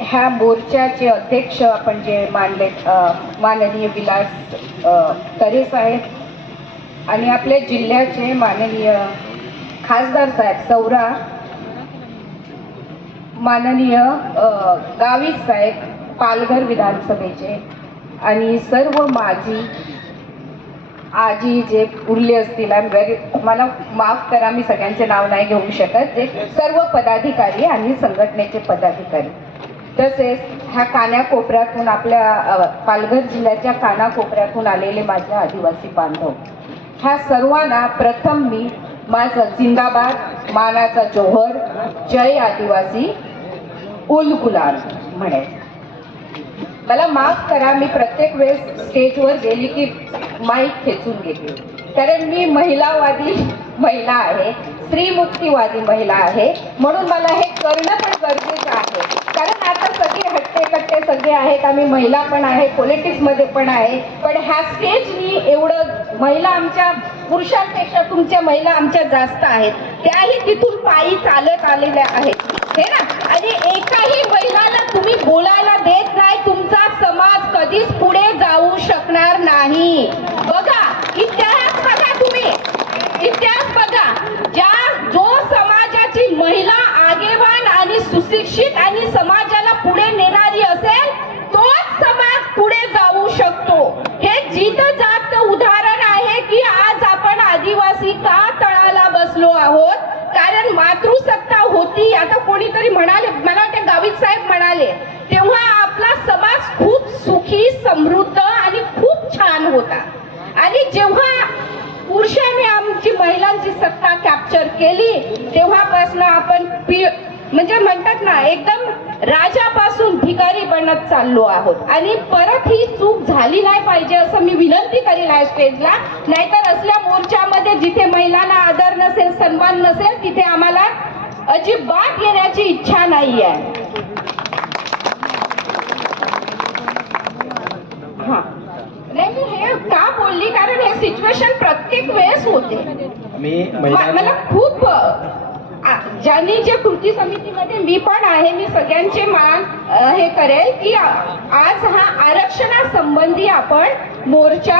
ह्या मोर्चाचे अध्यक्ष आपण जे मानले माननीय विलास तरे साहेब आणि आपल्या जिल्ह्याचे माननीय खासदार साहेब सौरा माननीय गावी साहेब पालघर विधानसभेचे आणि सर्व माझी आजी जे उरले असतील आय व्हेरी मला माफ करा मी सगळ्यांचे नाव नाही घेऊ शकत जे सर्व पदाधिकारी आणि संघटनेचे पदाधिकारी. तसेच ह्या कानाकोपऱ्यातून आपल्या पालघर जिल्ह्याच्या कानाकोपऱ्यातून आलेले माझे आदिवासी बांधव. ह्या सर्वांना प्रथम मी माझं जिंदाबाद मानाचा जोहर जय आदिवासी उल गुलाल म्हणेन. मला माफ करा मी प्रत्येक वेळेस स्टेजवर गेली की माईक खेचून घेते. कारण मी महिलावादी महिला आहे स्त्रीमुक्तीवादी महिला आहे म्हणून मला हे करणं पण गरजेचं आहे कारण आता सगळे हट्टे कट्टे सगळे मी महिला पण आहे पॉलिटिक्समध्ये पण आहे. पण ह्या स्टेजनी एवढं महिला आमच्या पुरुषांपेक्षा तुमच्या महिला आमच्या जास्त आहेत. त्याही तिथून पायी चालत आलेल्या आहेत. हे ना? आणि एकाही महिलाला तुम्ही बोलायला देत नाही जिथं जित जात उदाहरण आहे की आज आपण आदिवासी का तळाला बसलो आहोत? कारण मातृसत्ता होती. आता कोणीतरी म्हणाले मला वाटते गावित साहेब म्हणाले तेव्हा आपला समाज खूप सुखी समृद्ध आणि खूप छान होता. आणि जेव्हा पुरुषाने आमची महिलांची सत्ता कॅप्चर केली तेव्हापासून आपण म्हणजे म्हणतात ना एकदम राजापासून भिकारी बनत चाललो आहोत. आणि परत ही चूक झाली नाही पाहिजे असं मी विनंती करीन या स्टेजला. नाहीतर असल्या मोर्चामध्ये जिथे महिलांना आदर नसेल सन्मान नसेल तिथे आम्हाला अजिबात येण्याची इच्छा नाही आहे हा. नाही मी हे का बोलली? कारण हे सिच्युएशन प्रत्येक वेळेस होते. मी मला खूप ज्यांनी जे कृती समितीमध्ये मी पण आहे मी सगळ्यांचे मान हे करेल की आज हा आरक्षणासंबंधी आपण मोर्चा